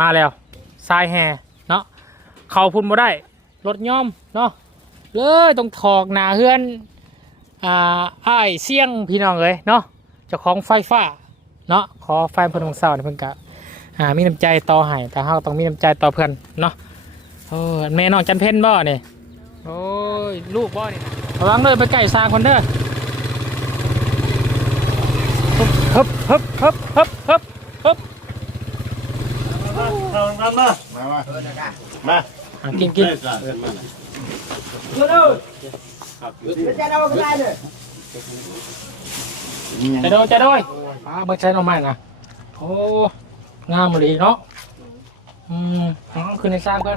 มาแล้วทรายแห่เนาะเขาพุ่นบ่ได้รถย่อมเนาะเลยต้องถอกหนาเฮือนอ่าอ้ายเสี่ยงพี่น้องเลยเนาะเจ้าของไฟฟ้าเนาะขอไฟเพิ่นงเสาเนี่ยเพิ่นกะอ่ามีน้ำใจต่อให้แต่เฮาต้องมีน้ำใจต่อเพื่อนเนาะโอ้ยแม่น้องจันเพ็ญบ่เนี่ยโอ้ยลูกบ่เนี่นะระวังเลยไปใกล้สร้างคนเด้อฮึบฮึบฮึบฮึบฮึบ มามามามามาอะกินกินจะโดยจะโดยป้าเบิกใช้น้องใหม่นะโอ้งามเลยเนาะอืมเอาขึ้นในสร้างก่อน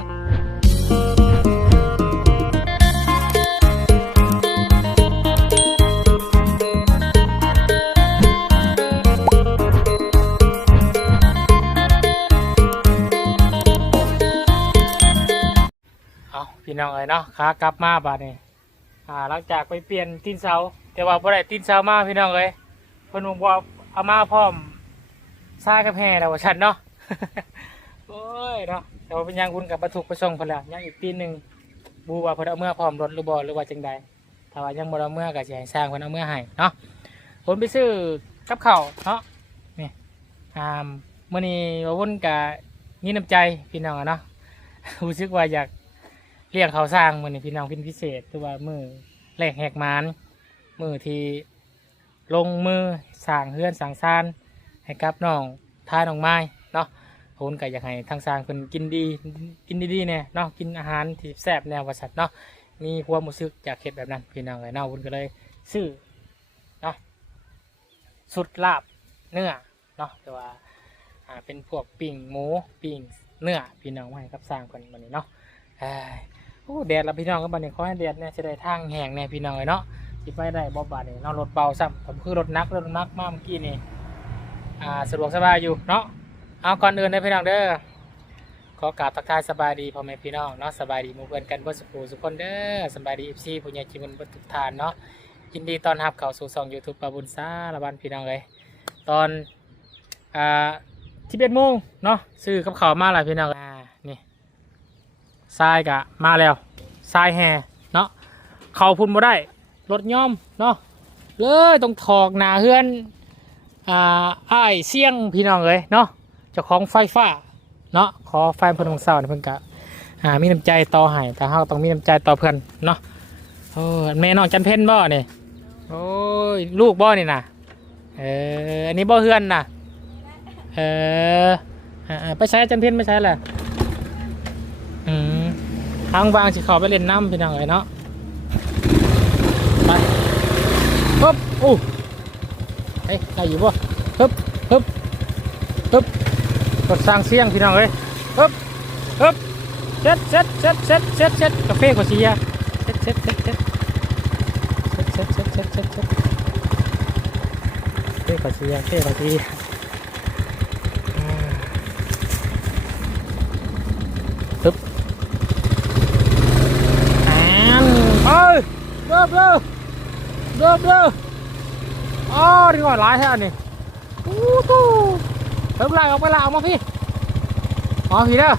พี่น้องเอ้ยเนาะขากลับมาบาดนี้อ่าหลังจากไปเปลี่ยนตีนเสาแต่ว่าบ่ได้ตีนเสามาพี่น้องเอ้ยเพิ่นบอกว่าเอามาพร้อมซากับแห่แล้วว่าฉันเนาะโอ้ยเนาะแต่ว่าเป็นยังคุณกับบรรทุกไปส่งพนแล้วยังอีกตีนหนึ่งบูว่าเพิ่นเอาเมื่อพร้อมรถหรือบ่หรือว่าจังใดถ้าว่ายังบ่เอาเมื่อก็สิให้สร้างเพิ่นเอาเมื่อให้เนาะผมไปซื้อกับข้าวเนาะนี่อ่ามื้อนี้ว่าวนก็มีน้ำใจพี่น้องอะเนาะรู้สึกว่าอยาก เรียกเขาสร้างมือนี่พี่น้องพินพิเศษตัวามือแรกแหกมานมือที่ลงมือสร้างเฮือนสร้างซานให้กับน้องท่าน้องไม้เนาะผมก็อยากให้ทางสร้างเพิ่นกินดีกินดีๆเนี่ยเนาะกินอาหารที่แซ่บแนววัสด์เนาะมีความรู้สึกอยากเห็ดแบบนั้นพี่น้องเลยเนาะวุนก็เลยซื้อเนาะสุดลาบเนื้อเนาะแต่ว่าเป็นพวกปิ้งหมูปิ้งเนื้อพี่น้องให้กับสร้างคนมันนี้เนาะ อ้ยโอ้แดดละพี่น้องก็บัดนี้ขอให้แดดเนี่ยจะได้ทางแห้งแน่พี่น้องเลยเนาะสิไปได้บ่บาดนี่เนาะรถเบาซ้ำผมคือรถนักรถนักมากเมื่อกี้นี่อ่าสะดวกสบายอยู่เนาะเอาก่อนอื่นเลยพี่น้องเด้อขอกราบทักทายสบายดีพ่อแม่พี่น้องเนาะสบายดีมู่เพื่อนกันเบ่สุขสุขคนเด้อสบายดี FC ผู้ใหญ่จิบุญเบ่ทุกทานเนาะยินดีตอนรับเข้าสู่ช่อง YouTube ปาบุญซาละบันพี่น้องเลยตอนอ่า11โมงเนาะซื้อกับข้าวมาหลายพี่น้องอ่า ทรายกะมาแล้วทรายแห่เนาะเขาพุ่นบ่ได้รถย่อมเนาะเลยต้องถอกหนาเฮือนอ่าอ้ายเสี่ยงพี่น้องเลยเนาะเจ้าของไฟฟ้าเนาะขอไฟเพิ่นของเสาเนี่ยเพิ่นกะอ่ามีน้ำใจต่อให้แต่เฮาต้องมีน้ำใจต่อเพื่อนเนาะโอ้ยแม่น้องจันเพ็ญบ่เนี่ยโอ้ยลูกบ่นี่นะเอออันนี้บ่เฮือนนะเอออ่าไปใช้จันเพ็ญไม่ใช้แหละ ทางวางสิเขาไปเล่นน้ำพี่น้องเลยเนาะไปฮึบอู้เฮ้ยได้อยู่ป่ะฮึบฮึบฮึบกดสร้างเสียงพี่น้องเลยฮึบฮึบเซ็ตเซ็ตเซ็ตเซ็ตเซ็ตเซ็ตกาแฟกว่าสีอะเซ็ตเซ็ตเซ็ตเซ็ตเซ็ตเซ็ตเซ็ตเซ็ตเซ็ตเซ็ตกว่าสีอะเซ็ตกว่าสี อเบลเบลอเบลออ๋อนี่ก่อนร้ายแท้นี่อู้ตู้เติมายออกไปละออกมาพี่อ๋อกพี่เด้อ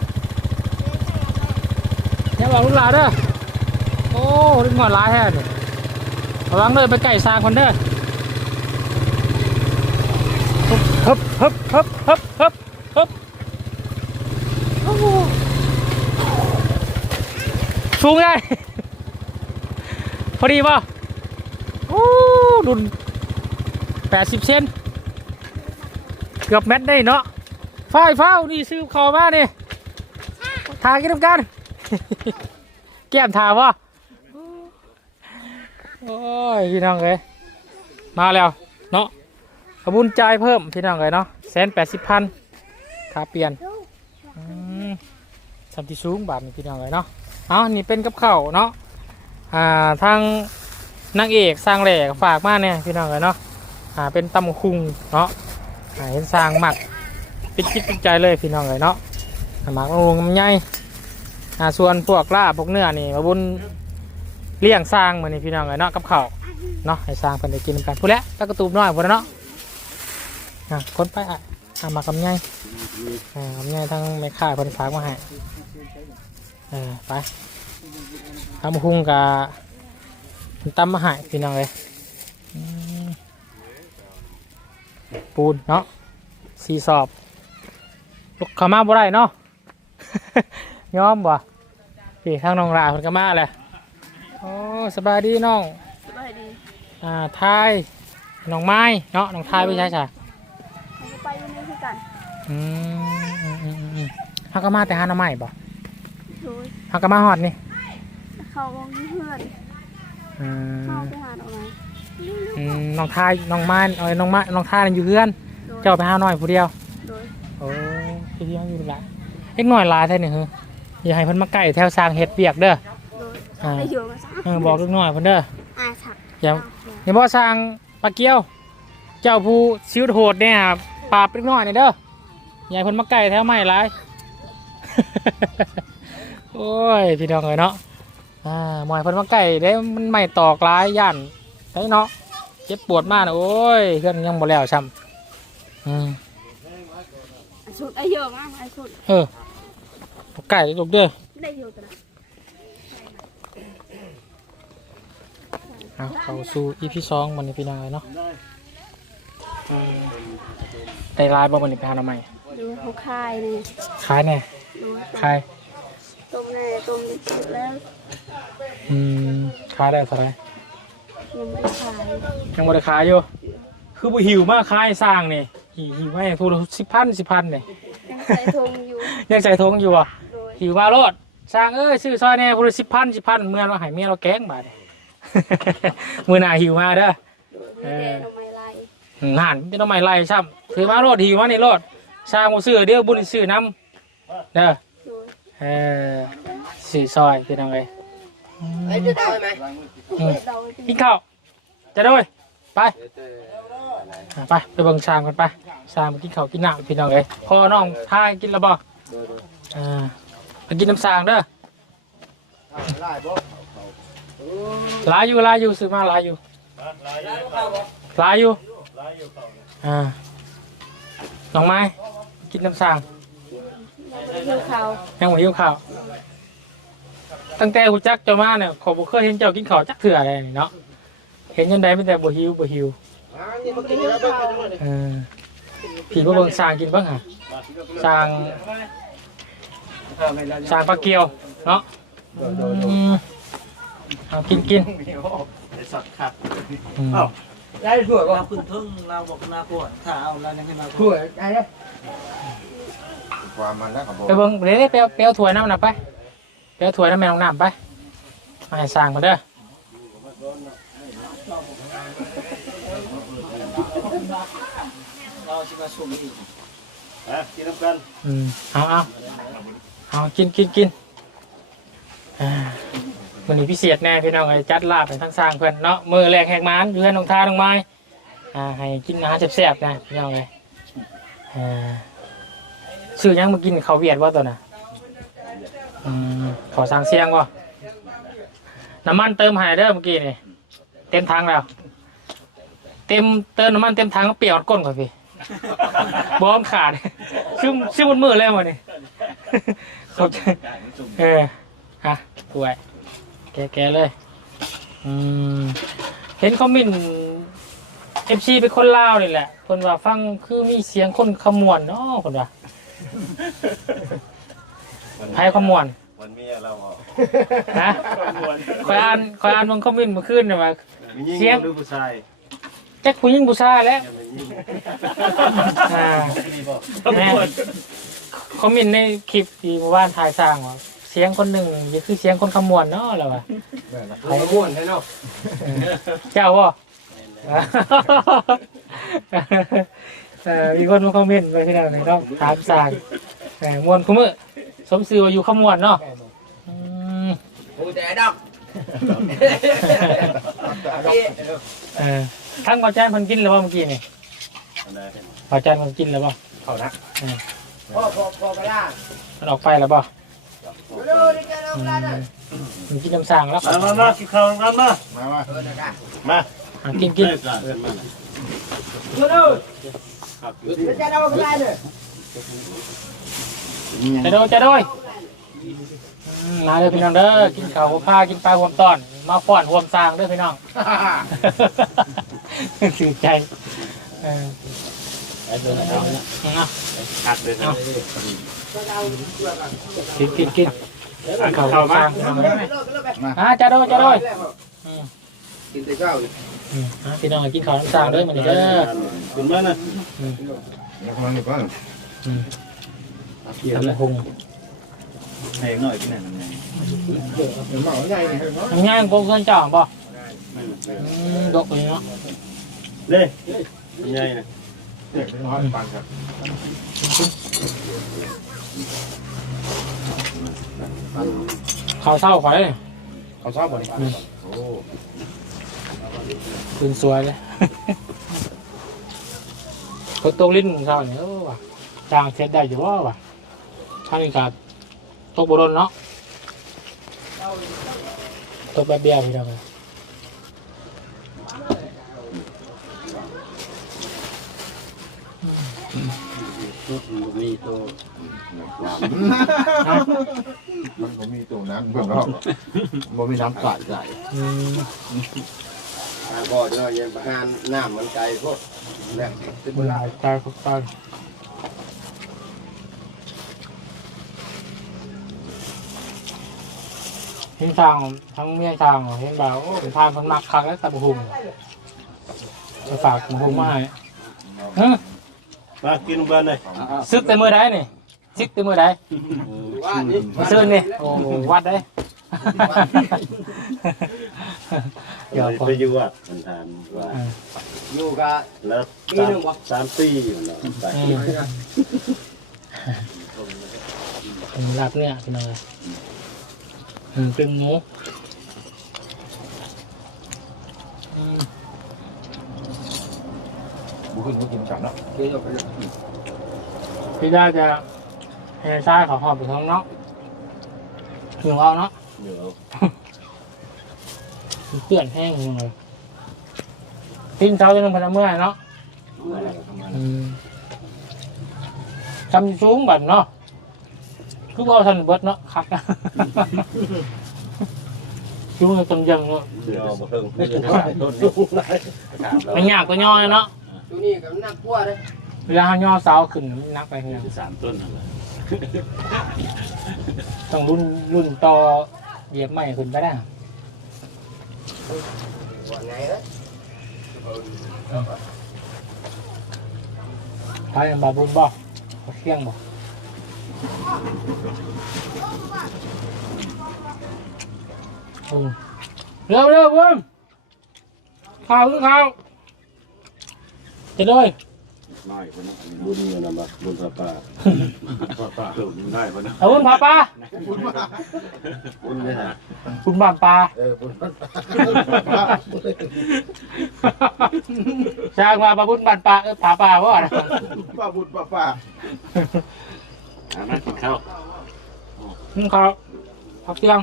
เนี่ยบอกลุกหลานเด้อโอ้นี่ก่อนร้ายแท้นี่ระวังเลยไปไก่ซางคนเด้อฮึบฮึบฮึบฮึบฮึบฮึบสูงไง พอดีป่ะโอ้ดุนแปดสิบเซนเกือบเม็ดได้เนาะฝ้ายเฝ้านี่ซื้อคอมาเนี่ยทากินน้ำกัน แก้มทาป่ะโอ้ยพี่น้องเอ้ยมาแล้วเนาะขบุญใจเพิ่มพี่น้องเอ้ยเนาะแสนแปดสิบพันค่าเปลี่ยนสามที่สูงบาทพี่น้องเอ้ยเนาะเอานี่เป็นกับเข้าเนาะ อ่าทางนางเอกสร้างแหล่ก็ฝากมาเนี่ยพี่น้องเลยเนาะอ่าเป็นตำคุงเนาะอ่าเห็นสร้างหมักปิดจิตปิดใจเลยพี่น้องเลยเนาะหมักมะม่วงมันใหญ่อ่าส่วนพวกลาบพวกเนื้อนี่มาบุญเลี้ยงสร้างมานี่พี่น้องเลยเนาะกับเขาเนาะให้สร้างเพิ่นได้กินกันพูดแล้วตะกระตูบน้อยพูดเนาะอะคนไปอะทำมากับไงอ่ากับไงทั้งแม่ค้าคนฝากมาให้เออไป ทำหุ้งกับตำมาให้พี่น้องเลยอืมปูนเนาะสีสอบลูกเขามาบ่ได้เนาะยอมบ่พี่ทางน้องราคนก็มาเลยโอ้สบายดีน้องสบายดีอ่าทายน้องไม้เนาะน้องทายไม่ใช่ใช่มันก็ไปวันนี้คือกันอืมอืมอืมอืมอืมฮักก็มาแต่หาหน้าไม้บ่โดยฮักก็มาฮอดนี่ เขาวงที่เพื่อนอืมเข้าไปหาดอกไม้อืมน้องทายน้องไม้เอ้ยน้องไม้น้องทายนั่นอยู่เพื่อน โดยเจ้าไปหาหน่อยผู้เดียว โดยโอ้พี่เพียงอยู่หลายเอ็กหน่อยหลายแท้นี่คืออย่าให้เพิ่นมาใกล้แถวสร้างเฮ็ดเปียกเด้อโดยอ่าไปอยู่มาสักเออบอกลูกน้อยเพิ่นเด้ออาฉักอย่าอย่าบ่สร้างปลาเกี้ยว เจ้าผู้ชิวโหดเนี่ยปราบเล็กน้อยนี่เด้ออย่าให้เพิ่นมาใกล้แถวไม้หลาย โอ้ยพี่น้องเอ้ยเนาะ อ่าหมอยเพิ่นมาใกล้เด้มันไม่ตอกหลายย่านได้เนาะเจ็บปวดมากนะโอ้ยเพื่อนยังบ่แล้วซ้ำอืมอาชุดไอ้เยอะมากไอ้ชุดเออบ่ใกล้ลูกเด้อไม่ได้เยอะกันนะเอาเข้าสู่ EP สองมันนี้พี่น้องเอ้ยเนาะอืมได้ลายบ่มันนี้ไปหาหน่อไม้ดูเขาคายนี่ขายแน่ดูขายต้มแน่ต้มสุดแล้ว อืมขายได้เท่าไหร่ยังไม่ได้ขายยังบ่ได้ขายอยู่ คือบ่หิวมากขายสร้างนี่หิวหิวไว้พูดสิบพันสิบพันนี่ยังใส่ธงอยู่ยังใส่ทงอยู่อะโดยหิวมาโลดสร้างเอ้ยซื้อซอยแน่พูดสิบพันสิบพันเมื่อเราให้เมียเราแกล้งบาดนี่มื้อหน้าหิวมาเด้อ โดยมีแต่หน่อไม้ลายอืมหันเป็นต้นไม้ไล่ซ้ำถือมาโลดหิวมานี่โลดสร้างบ่ซื้อเดี๋ยวบุญซื้อน้ำเด้อ โดยเออซื้อซอยพี่น้องเอ้ย อืมเด็ดดอกกินข้าวจะด้วยไปอะไปไปเบิ่งช้างกันไปช้างมากินข้าวกินน้ำพี่น้องเอ้ยพ่อน้องพากินแล้วบ่อ่าไปกินน้ำสางเด้อไล่บ่หลายอยู่หลายอยู่ซื้อมาหลายอยู่หลายอยู่อ่าน้องไม้กินน้ำสางเยอะเขายังบ่หิวข้าว ตั้งแต่หูจักเจ้ามาเนี่ยขอยบ่เคยเห็นเจ้ากินข้าวจักเถื่อเลยนี่เนาะเห็นยังไงมีแต่บ่หิวบ่หิวอ่านี่มากินแล้วเบิ่งกันด้วยเออพี่บ่เบิ่งสร้างกินเบ้างฮะสร้างสร้างปลาเกียวเนาะอืมเอากินกินไอ้สัตว์ขัดอืมได้ถั่วก็เราพึ่งทึ่งเราบอกนาขวดถ้าเอาเรายังให้มาถั่วได้เด้ความมันแล้วครับผมไปเบิ่งเดี๋ยวไปเอาไปเอาถ้วยน้ำน่ะไป ไปเอาถ้วยน้ำแม่น้องน้ำไปมาให้สร้างมาเด้อเราจะมาสุ่มอีกอะกินน้ำกันอืมเอาเอาเอากินกินกินอ่าวันนี้พิเศษแน่พี่น้องไอ้จัดลาบให้ทั้งสร้างเพื่อนเนาะมือแรกแหกหมันอยู่ให้น้องทาน้องไม้อ่าให้กินอาหารแซ่บๆนะพี่น้องเลยอ่าซื้อหยังมากินเขาวเวียดว่าตัวน่ะ อืมขอสั่งเสียงว่น้ำมันเติมให้เด้อเมื่อกี้นี่เต็มถังแล้ว เต็มเติมน้ำมันเต็มถังก็เปียวก้นก่อนพี่บอมขาดชื่อชื่อมันมือเลยวันนี้ขอบใจเออฮะป่วย แกแกเลย อืม เห็นเขามินเอฟซีเป็นคนลาวนี่แหละคนว่าฟังคือมีเสียงคนขมวนเนาะคนว่าไพ่ขมวน มันมีเราอะนะคอยอ่านคอยอ่านมันคอมเมนต์เมื่อคืนเนี่ยว่าเสียงดูผู้ชายแจ็คผู้หญิงผู้ชายแล้วมันยิงอ่าแม่คอมเมนต์ในคลิปที่หมู่บ้านถ่ายสร้างว่าเสียงคนหนึ่งนี่คือเสียงคนขมวนเนาะแล้วว่ะเขาม่วนใช่เนาะเจ้าบ่เออมีคนมาคอมเมนต์ไปที่นั่นเลยต้องถามสร้างเออมวนคุ้มือสมซื่อว่าอยู่ขมวนเนาะอืม กูแต่ดอก เออทั้งปอจานคนกินแล้วบ่เมื่อกี้นี่ปอจานคนกินแล้วบ่เขานะพ่อพ่อพ่อไปล่ามันออกไปแล้วบ่ดูดิแกเราอืมได้ มันกินน้ำสร้างแล้วมามามากินข้าวกันมามามาเออนะมาอะกินกินเดินมาดูดูครับ Đi ra đâu cái này nữa. จะโดยจะโดยอื มาเลยพี่น้องเด้อกินข้าวหัวผ้ากินปลาหัวมตอน มาฟ้อนหัวมสร้างเด้อพี่น้องถึงใจเออไอ้เดินเอาเนี่ยเอาหักเลยนะกินกินกินข้าวหัวสร้างพี่น้อง Cái lô, cái lô mẹ. อ่าจะโดยจะโดย Nhìn thấy sao? อืมอะพี่น้องกินข้าวน้ำสร้างเด้อมันเด้อคุณมานะแล้วมันก็อืมทำพุง ให้หน่อยที่ไหนนั่นไงหม้อใหญ่เนี่ยเนาะทำงานกงเกินจ่องบ่อืมดกเลยเนาะเด้ใหญ่นะเด็กน้อยปันครับข้าวเศร้าข่อยเขาชอบบ่นี่โอ้คืนสวยเลย คนตกลิ้นของเขาเนี่ยเออว่ะจ้างเซ็ตได้อยู่ว่าว่ะถ้ามีการ ตกบรนเนาะตกแบบเบี้ยพี่น้องมีตัวมันก็มีตัวน้ำเบิ่งรอบบ่มีน้ำใส่ใส่อืม À, bò cho nó nhìn bà Han Nam มันไกลโพดเนี่ยติดบุบุญญหายตาย ตายเห็นทางทั้งเมียทางเห็นบ่าวโอ้ทางมันมักคักแล้วตะบุหุงจะฝากบุหุงมาให้เฮ้ยมากินกันเลยซึกแต่มือใดนี่ซึกแต่มือใดว่านี่มาซื้อนี่โอ้วัดได้เดี๋ยวไปอยู่วัดมันทานว่าอยู่กับแล้วปีนึงวะสามปีอยู่แล้วไปรับเนี่ยเป็นอะไรอืม เป็นหมูอืมบุขึ้นก็กินกันเนาะคืออยู่กับพี่ได้จะเฮซ้ายเขอหอบไปท้องเนาะถึงเอาเนาะเดี๋ยวเปื่อนแห้งเลยทิ้งเท้าจะลงพนักเมื่อยเนาะอืมทำสูงแบบเนาะ คือว่าทันเบิดเนาะคักนะสูงเลยตำยังเนาะเดี๋ยวมาเพิ่งต้นนี้ถามแล้วมันยากก็ย่อเลยเนาะตัวนี้กับนักกลัวเลยเวลาเขาย่อเสาขึ้นมันนักไปเนี่ยสามต้นนั่นแหละต้องรุ่นรุ่นต่อเหยียบใหม่ขึ้นไปได้วันไงเอ้ยพายบาบุญบ่เขาเที่ยงบ่อืม เร็วเร็วเบิ้มข่าวคือข่าวจะด้วยน้อยคนนั้นบุญเงินนะบับุญพระป่าพระป่าเพิ่มได้ปะนะเอาบุญพาปลาบุญเนี่ยนะบุญบานปลาเออบุญช่างมาบาบุญบานปลาเออผาปลาว่านะป้าบุญป้าป้า อ่ามากินข้าวนี่ข่าวพักเที่ยง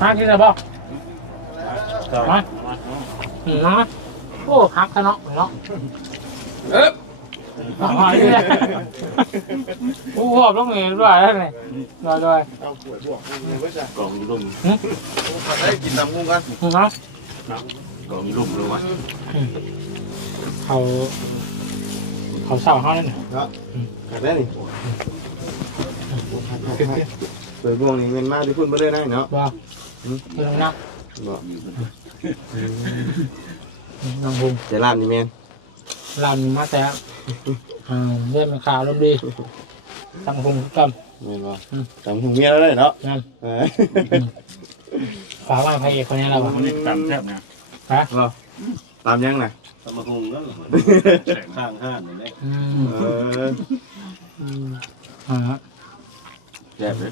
มากินอะไรบ่ข้าวมาอืมนะโอ้หักซะเนาะเนาะเอ๊ะหักหอยเลยโอ้โหต้องเห็นด้วยแล้วนี่ด้วยด้วยเอาป่วยบวกเลยเว้ยจ้ะกล่องลุ่มได้กินน้ำงูกันเนาะ กล่องลุ่มรู้ไหมเขาเขาเศร้าเขาเนี่ยขัดได้นี่ป่วยบวกนี่เงินมากที่พูดมาได้ได้เนาะว่าเรื่องนักบ่น้องพุงแต่ลาบนี่แม่นลานมาแต่อ่าเรื่องข่าวลมดีตั้งพุงกแม่นบ่จำหูเมียแล้วได้เนาะำนั่นเออฝาว่าพระเอกคนนี้เรามันนี่ตำแซ่บนะ ฮะตามยังน่ะตำมะฮุงนั่นแตกข้างห้านนี่แหละอืมเอออืมอ่าแซ่บเลย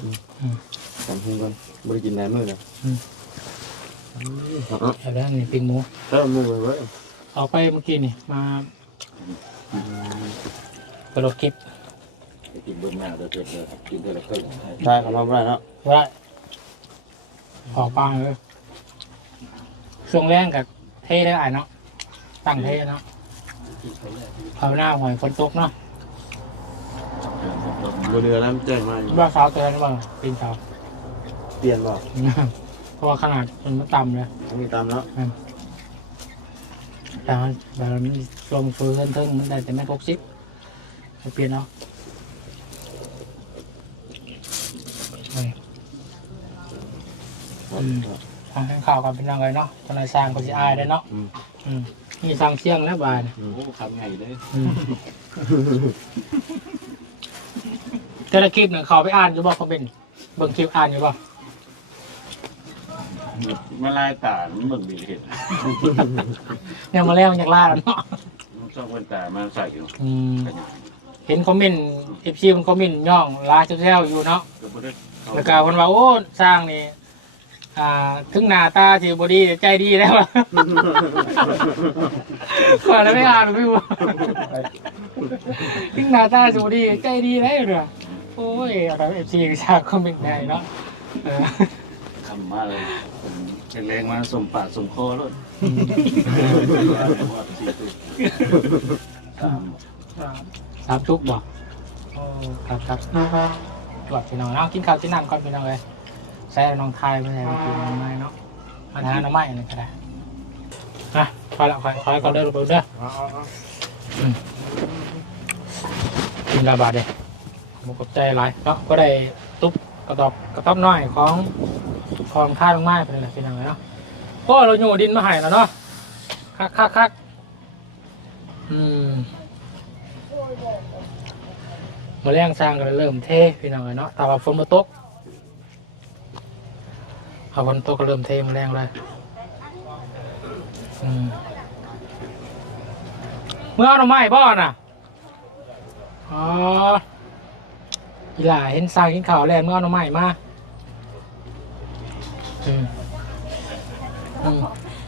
จำหูกันบ่ได้กินได้มื้อนะแอบแล้วนี่ปิ้งหมูเออมื้อไว้เอาไปเมื่อกี้นี่มาไปลบคลิปกินเบื้องหน้าเดี๋ยวเจ็บเลยกินเท่าไรก็ได้ของเราบ่ได้เนาะได้ออกปังเลย ช่วงแรงกับเท่ได้อะเนาะตั้งเท่เนาะภาวนาหวยฝนตกเนาะบนเรือน้ำแจ้งมาอยู่ว่าเสาเตือนว่าปีนเสาเปลี่ยนบ่เพราะว่าขนาดมันไม่ต่ำเลยมีตามแล้วแต่มันแต่มันลมฟื้นเทิงมันได้แต่ไม่หกสิบเปลี่ยนเนาะนี่อืม ทางให้ข่าวกันเป็นยังไงเนาะทนายสร้างก็จะอายได้เนาะอืมนี่สร้างเชียงแล้วบายโอ้คำใหญ่เลยอืมแต่ละคลิปเนี่ยเขาไปอ่านอยู่บ่เขาเป็นเบิ่งคลิปอ่านอยู่บ่มาลายตามันเบิ่งดีเห็นเนี่ยมาแล้วมันอยากล่าแล้วเนาะมันชอบเว้นตามาใส่อยู่อืมกันอย่างเห็นคอมเมนต์เอฟซีมันคอมเมนต์ย่องลาเจ้าๆอยู่เนาะก็บ่ได้เข้าแล้วก็คนว่าโอ้สร้างนี่ อ่าถึงหน้าตาสิบ่ดีแต่ใจดีแล้วอะก่อนแล้วไม่อ่านพี่ว่าถึงหน้าตาสิบ่ดีใจดีแล้วเนี่ยโอ้ยอะไรเอฟซีก็ชาคอมเมนต์ได้เนาะเออคำมาเลยเป็นแรงมาสมปากสมคอแล้วตามสามทุกบ่โอ้ครับครับตรวจพี่น้องเนาะกินข้าวกินน้ำก่อนพี่น้องเลย ใส่น้องทายมาใส่ไปกินน้ำไม้เนาะมาทานน้ำไม้นี่ก็ได้อะพอละคอยคอยก่อนเด้อลูกเด้อเอาเอาเอากินละบาทเลยหมุกบใจหลายเนาะก็ได้ตุ๊บกระตอบกระต๊อบน้อยของของท่าลงไม้ไปเลยแหละพี่น้องเลยเนาะโอ้เราโยดินมาให้แล้วเนาะคักคักคักอืมมาแรงสร้างกันเริ่มเทพี่น้องเลยเนาะแต่ว่าฝนมาตก เอาฝนตกก็เริ่มเทมแรงเลยเมื่อเอาหน่อไม้บ่อน่ะ อ๋ออีหล่าเห็นสร้างกินข่าวแล้วเมื่อเอาหน่อไม้มาอืมอืม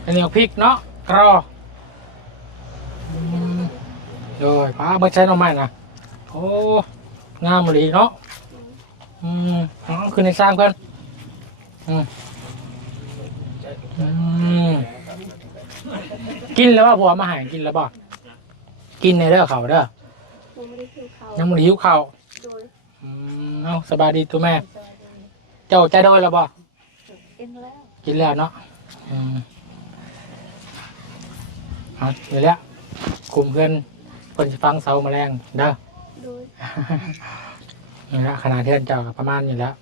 อันนี้เอาพริกเนาะกรออืมโดยป้าไม่ใช้หน่อไม้นะโอ้งามเลยเนาะ อืมอาขึ้นในสร้างเพื่อนอืม อืมกินแล้วว่าผัวมาใหายกินแล้วบ่กินในเด้อเขาเด้อยังไม่ได้คือเขายังมันหิวข้าวโดยอืมเอาสบายดีตัวแม่ เจ้าใจโดยแล้วบ่กินแล้วกินแล้วเนาะอืมเอาเดี๋ยวแล้วคุมเพื่อนเพื่อนจะฟังเสาแมลงเด้อ โดยนี่ละขนาดเทือนเจ้าก็ประมาณนี้แล้ว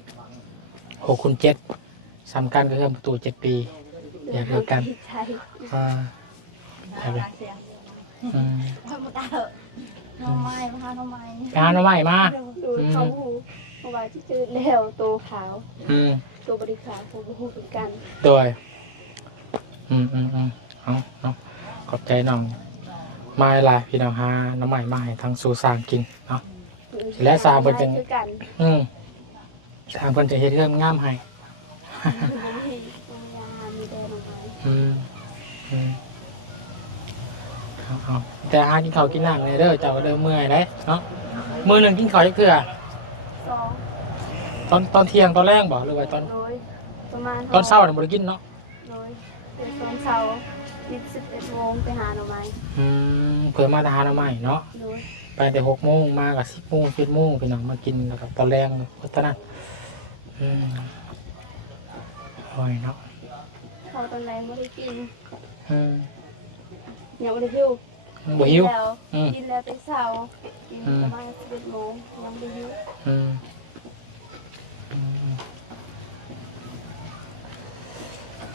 หกคูณเจ็ด สำคัญก็คือประตูเจ็ดปี อยากเลิกกันใช่อ่าอยากเลยอืมธรรมดาเหอะน้องไม้มาหาน้องไม้ไปหาหน่อไม้มาโดยเขาหูเมื่อวานที่จืดแล้วตัวขาว อืมตัวบริขารตัวบหูเป็นกันโดยอืมอืมอืมเอาเนาะขอบใจน้องมาหลายพี่น้องหาน้ำใหม่มาให้ทางสู่สร้างกินเนาะและสาวเพิ่นจังคือกันอืมทางคนจะเฮ็ดเรื่องงามให้มียามีแดงน้ องไม้อืมอืมเอาเอาแต่หากินข้าวกินน้ำเลยเด้อเจ้าก็เด้อเมื่อยเลยเนาะมือหนึ่งกินข้าวจักเทื่อสองตอนตอนเที่ยงตอนแรกบ่หรือว่าตอนโดยประมาณตอนเช้าเนี่ยบ่ได้กินเนาะโดยเป็นตอนเช้ายี่สิบเอ็ดโมงไปหาหน่อไม้อืมเผื่อมาทหารใหม่เนาะ โดยไปแต่หกโมงมากับสิบโมงสิบโมงพี่น้องมากินแล้วกับตอนแรงพัฒนาอืม โอ้ยเนาะเขาตอนแรงไม่ได้กินอืมยังไม่ได้หิวบ่หิวกินแล้วอืมกินแล้วไปเช้ากินอืมประมาณสิบเอ็ดโมงยังไม่ได้หิวอืมอืม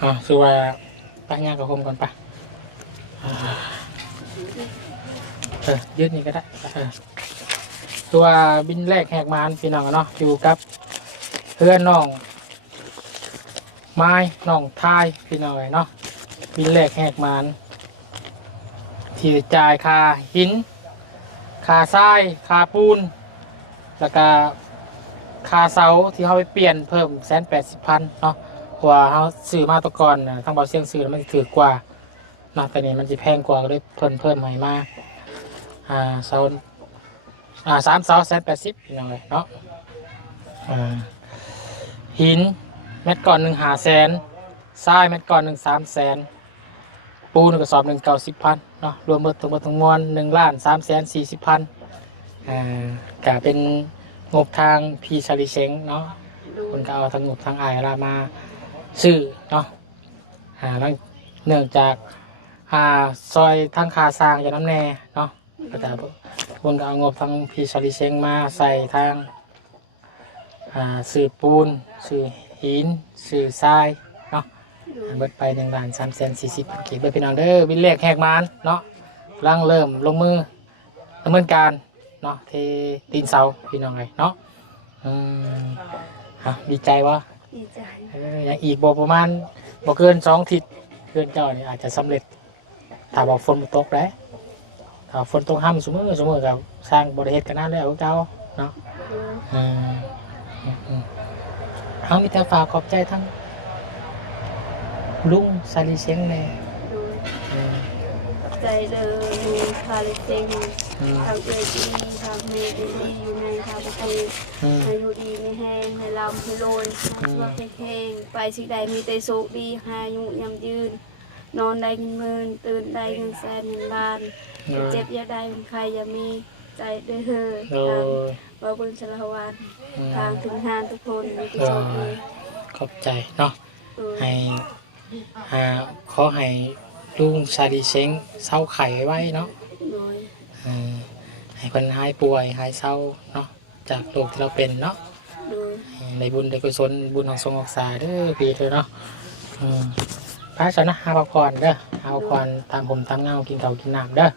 อะคือว่าไปงานกับโฮมก่อนปะอ่าเออยืดนี่ก็ได้เออคือว่าบินแรกแหกมานพี่น้องอะเนาะอยู่กับ เพื่อนน้อง ไม้น้องทายพี่น้องเนาะบินแรกแหกมานที่จ่ายค่าหินค่าทรายค่าปูน แล้วก็ค่าเสาที่เขาไปเปลี่ยนเพิ่มแสนแปดสิบพันเนาะเพราะว่าเขาซื้อมาตะกอนนะทางเบาเสียงซื้อแล้วมันจะถือกว่าเนาะแต่นี่มันจะแพงกว่าก็เลยเพิ่มเพิ่มใหม่มาอ่าเสาอ่าสามเสาแสนแปดสิบพี่น้อยเนาะอ่าหิน เม็ดก่อนหนึ่งหาแสนทรายเม็ดก่อนหนึ่งสามแสนปูนกระสอบหนึ่งเก้าสิบพันเนาะรวมหมดทั้งหมดทั้งมวลหนึ่งล้านสามแสนสี่สิบพันอ่ากะเป็นงบทางพีชาลิเชงเนาะคนก็เอาทั้งงบทั้งอายรามาซื้อเนาะอ่าแล้วเนื่องจากอ่าซอยทั้งคาสร้างอย่างน้ำแน่เนาะก็จะคนก็เอางบทั้งพีชาลิเชงมาใส่ทางอ่าซื้อปูนซื้อ หินซื้อทรายเนาะโดยเบิดไปหนึ่งล้านสามแสนสี่สิบกีบเบิดพี่น้องเด้อวินเลขแหกมานเนาะกำลังเริ่มลงมือดำเนินการเนาะเทตีนเสาพี่น้องเลยเนาะอืมฮะดีใจวะดีใจเอออย่างอีกบประมาณบ่เกินสองทิศเกินเจ้านี่อาจจะสำเร็จถ้าบอกฝนบ่ตกได้ถ้าฝนตกห้ำสมมือสมมือกับสร้างบริเหตุกันนั่นแล้วเจ้าเนาะโดยอืมอืมอืม เอามีแต่ฝากขอบใจทั้งลุงซาลีเชียงแน่โดยอืมใจเลยอยู่คาลิเซงอืมทำเอดีทำเมดีอยู่ในทางประเทศอืมให้อยู่ดีไม่แห้งให้ลำให้โรยให้สวัสดิ์แห้งไปสิ่งใดมีแต่สุขดีหายุยำยืน นอนได้เงินหมื่นตื่นได้เงินแสนเงินล้านเจ็บอย่าได้เป็นใครอย่ามีใจเด้อเฮ้อโดทางย บาบุญสารวันอืมทางถึงหานทุกคนมีกุศลดีขอบใจเนาะโดยให้อ่าขอให้ลุงซาลีเชียงเศร้าไข่ไว้เนาะโดยอืมให้คนหายป่วยหายเศร้าเนาะจากโรคที่เราเป็นเนาะโดยในบุญในกุศลบุญของทรงรักษาเด้อพี่เถอะเนาะอืมพระชนะหาพักผ่อนเด้อหาพักผ่อนตามผมตามเงากินข้าวกินน้ำเด้อ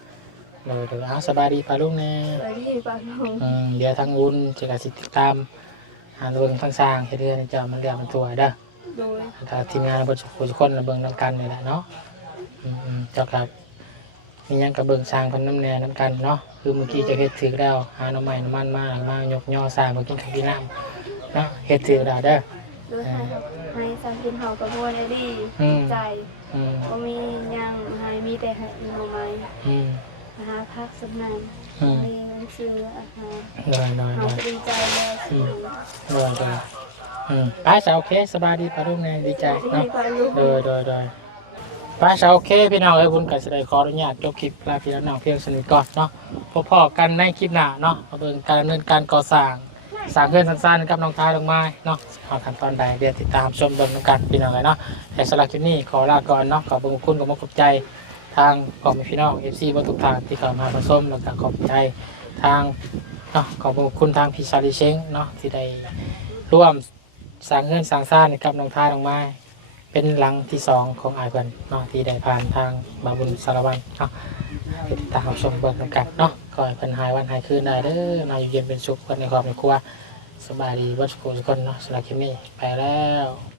เดี๋ยวเดี๋ยวเอาสบายดีปลาลูกแน่ไปที่ปากหงอืมเดี๋ยวทางบุญจะกสิติดตามหาเรื่องทางสร้างให้เดือนจะมันเรียกมันตัวเด้อโดยถ้าทีมงานบริษัททุกคนระเบิงน้ำกันนี่แหละเนาะอืมอืมเจ้ากับมีหยังกระเบิงสร้างคนน้ำแน่น้ำกันเนาะคือเมื่อกี้เจะเฮ็ดถือแล้วหาหน้ำใหม่น้ำมันมาหลังมายกย่อสร้างมากินข้าวกินน้ำเนาะเฮ็ดถือแล้วเด้อ โดยให้ให้สังกินเฮากับมวลได้ดีอืม ใจอืมบ่มีหยังให้มีแต่ให้มีมาใหม่อืม หาพักสำนานอืม มีเงินซื้ออาหารลอยลอยเฮาลอยก็ดีใจแล้วสิลอยลอยอืมป้าสาวโอเคสบายดีป้าลูกแน่ดีใจที่เนาะปากลูกโดยโดยโดยป้าสาวโอเคพี่น้องเอ้ยบุญกับแสดงขออนุญาตจบคลิปลาพี่น้องเพียงสนิทก่อนเนาะพบพอกันในคลิปหน้าเนาะมาเบิ่งการดำเนินการก่อสร้างสร้างเพื่อนสั้นๆกับน้องท้ายลงไม้เนาะเอาขั้นตอนใดเดี๋ยวติดตามชมเบิ่งน้ำกันพี่น้องเลยเนาะแต่สำหรับคลิปนี้ขอลาก่อนเนาะขอบคุณคุณขอบคุณขอบใจ ทางขอบพี่น้องเอฟซีบนทุกทางที่เข้ามาผสมแล้วก็ขอบใจทางเนาะขอบคุณทางพี่ชาลิเชงเนาะที่ได้ร่วมสร้างเงินสร้างสร้างกับน้องท้ายลงไม้เป็นหลังที่สองของอายเพิ่นเนาะที่ได้ผ่านทางบาบุญสารวันเนาะติดตามชมเบิ่งนำกันเนาะก็ให้เพิ่นหายวันหายคืนได้เด้อมาอยู่เย็นเป็นสุขเพิ่นในครอบในครัวสบายดีเบ่ทุกคนทุกคนเนาะสำหรับคลิปนี้ไปแล้ว